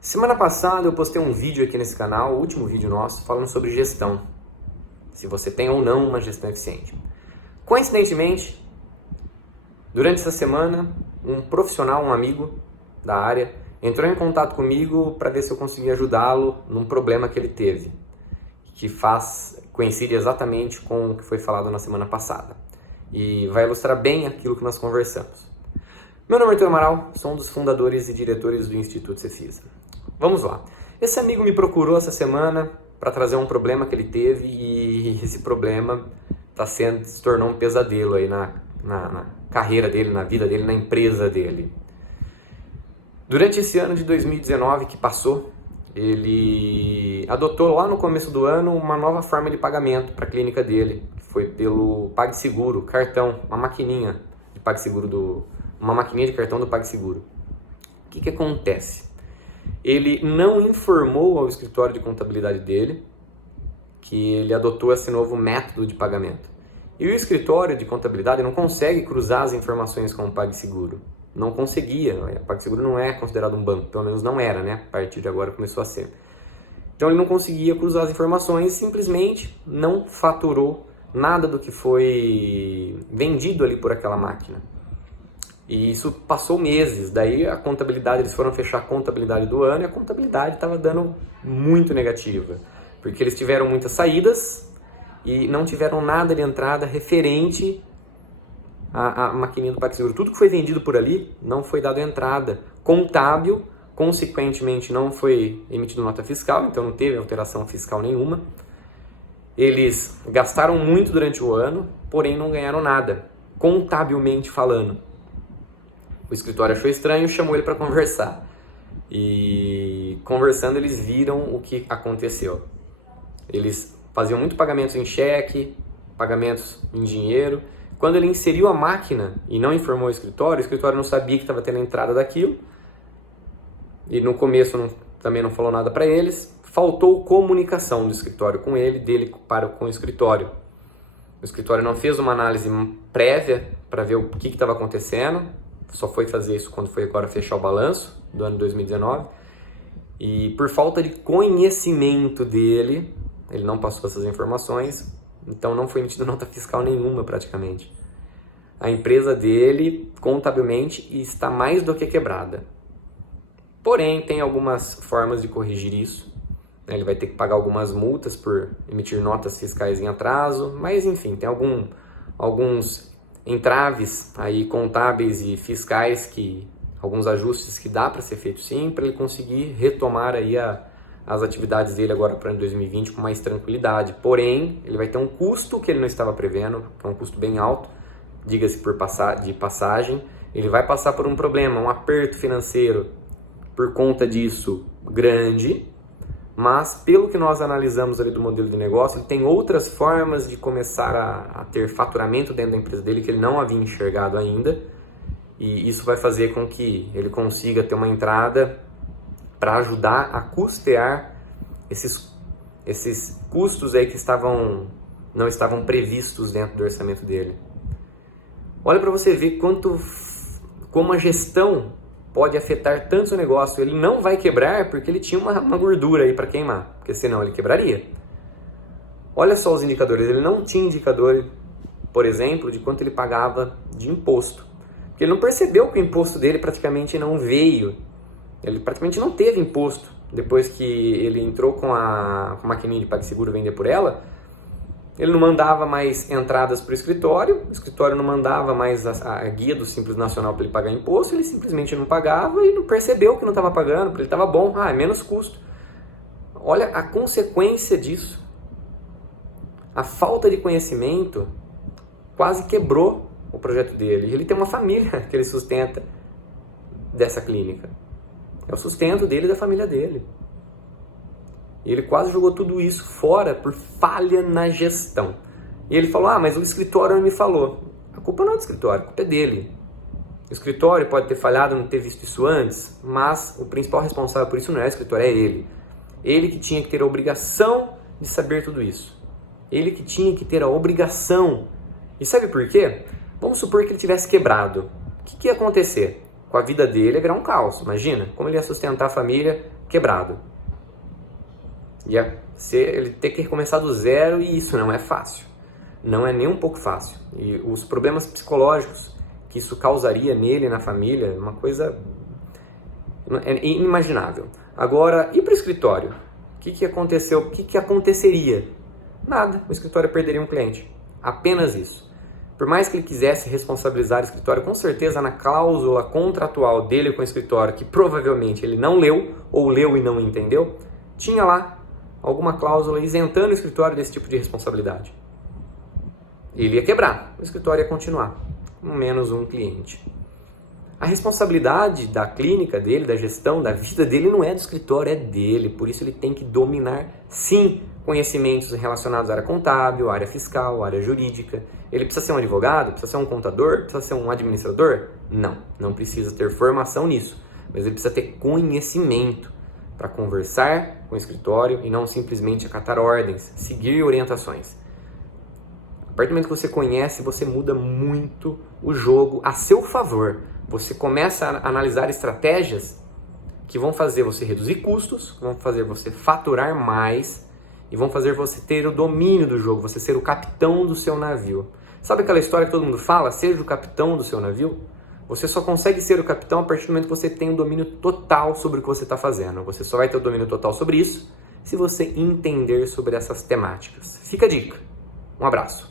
Semana passada eu postei um vídeo aqui nesse canal, o último vídeo nosso, falando sobre gestão. Se você tem ou não uma gestão eficiente. Coincidentemente, durante essa semana, um profissional, um amigo da área, entrou em contato comigo para ver se eu conseguia ajudá-lo num problema que ele teve, que coincide exatamente com o que foi falado na semana passada. E vai ilustrar bem aquilo que nós conversamos. Meu nome é Arthur Amaral, sou um dos fundadores e diretores do Instituto Cefisa. Vamos lá. Esse amigo me procurou essa semana para trazer um problema que ele teve e esse problema se tornou um pesadelo aí na carreira dele, na vida dele, na empresa dele. Durante esse ano de 2019 que passou, ele adotou lá no começo do ano uma nova forma de pagamento para a clínica dele, que foi pelo PagSeguro, cartão, uma maquininha de PagSeguro, uma maquininha de cartão do PagSeguro. O que acontece? Ele não informou ao escritório de contabilidade dele que ele adotou esse novo método de pagamento. E o escritório de contabilidade não consegue cruzar as informações com o PagSeguro. Não conseguia. O PagSeguro não é considerado um banco, pelo menos não era, né? A partir de agora começou a ser. Então ele não conseguia cruzar as informações, simplesmente não faturou nada do que foi vendido ali por aquela máquina. E isso passou meses, daí a contabilidade, eles foram fechar a contabilidade do ano e a contabilidade estava dando muito negativa. Porque eles tiveram muitas saídas e não tiveram nada de entrada referente à maquininha do PagSeguro. Tudo que foi vendido por ali não foi dado entrada contábil, consequentemente não foi emitido nota fiscal, então não teve alteração fiscal nenhuma. Eles gastaram muito durante o ano, porém não ganharam nada, contabilmente falando. O escritório achou estranho, chamou ele para conversar. E conversando eles viram o que aconteceu. Eles faziam muito pagamentos em cheque, pagamentos em dinheiro. Quando ele inseriu a máquina e não informou o escritório não sabia que estava tendo a entrada daquilo. E no começo também não falou nada para eles. Faltou comunicação do escritório com ele, dele com o escritório. O escritório não fez uma análise prévia para ver o que estava acontecendo. Só foi fazer isso quando foi agora fechar o balanço do ano 2019. E por falta de conhecimento dele, ele não passou essas informações, então não foi emitida nota fiscal nenhuma praticamente. A empresa dele, contabilmente, está mais do que quebrada. Porém, tem algumas formas de corrigir isso. Ele vai ter que pagar algumas multas por emitir notas fiscais em atraso, mas enfim, tem alguns entraves aí contábeis e fiscais, alguns ajustes que dá para ser feito sim, para ele conseguir retomar aí as atividades dele agora para 2020 com mais tranquilidade. Porém, ele vai ter um custo que ele não estava prevendo, que é um custo bem alto, diga-se de passagem. Ele vai passar por um problema, um aperto financeiro por conta disso grande, mas pelo que nós analisamos ali do modelo de negócio, ele tem outras formas de começar a ter faturamento dentro da empresa dele que ele não havia enxergado ainda, e isso vai fazer com que ele consiga ter uma entrada para ajudar a custear esses custos aí que não estavam previstos dentro do orçamento dele. Olha para você ver como a gestão pode afetar tanto o negócio. Ele não vai quebrar porque ele tinha uma gordura aí para queimar, porque senão ele quebraria. Olha só os indicadores, ele não tinha indicador, por exemplo, de quanto ele pagava de imposto. Porque ele não percebeu que o imposto dele praticamente não veio. Ele praticamente não teve imposto depois que ele entrou com a maquininha de PagSeguro vender por ela. Ele não mandava mais entradas para o escritório não mandava mais a guia do Simples Nacional para ele pagar imposto, ele simplesmente não pagava e não percebeu que não estava pagando, porque ele estava bom, é menos custo. Olha a consequência disso. A falta de conhecimento quase quebrou o projeto dele. Ele tem uma família que ele sustenta dessa clínica. É o sustento dele e da família dele. E ele quase jogou tudo isso fora por falha na gestão. E ele falou, mas o escritório não me falou. A culpa não é do escritório, a culpa é dele. O escritório pode ter falhado, não ter visto isso antes, mas o principal responsável por isso não é o escritório, é ele. Ele que tinha que ter a obrigação de saber tudo isso. Ele que tinha que ter a obrigação. E sabe por quê? Vamos supor que ele tivesse quebrado. O que ia acontecer? Com a vida dele ia virar um caos. Imagina como ele ia sustentar a família quebrado. Ele ter que recomeçar do zero, e isso não é fácil. Não é nem um pouco fácil. E os problemas psicológicos que isso causaria nele e na família é uma coisa inimaginável. Agora, e para o escritório? O que aconteceu? O que aconteceria? Nada. O escritório perderia um cliente. Apenas isso. Por mais que ele quisesse responsabilizar o escritório, com certeza na cláusula contratual dele com o escritório, que provavelmente ele não leu, ou leu e não entendeu, tinha lá alguma cláusula isentando o escritório desse tipo de responsabilidade. Ele ia quebrar, o escritório ia continuar, com menos um cliente. A responsabilidade da clínica dele, da gestão, da vida dele não é do escritório, é dele. Por isso ele tem que dominar, sim, conhecimentos relacionados à área contábil, à área fiscal, à área jurídica. Ele precisa ser um advogado? Precisa ser um contador? Precisa ser um administrador? Não precisa ter formação nisso. Mas ele precisa ter conhecimento para conversar com o escritório e não simplesmente acatar ordens, seguir orientações. A partir do momento que você conhece, você muda muito o jogo a seu favor. Você começa a analisar estratégias que vão fazer você reduzir custos, que vão fazer você faturar mais e vão fazer você ter o domínio do jogo, você ser o capitão do seu navio. Sabe aquela história que todo mundo fala? Seja o capitão do seu navio? Você só consegue ser o capitão a partir do momento que você tem o domínio total sobre o que você está fazendo. Você só vai ter o domínio total sobre isso se você entender sobre essas temáticas. Fica a dica. Um abraço.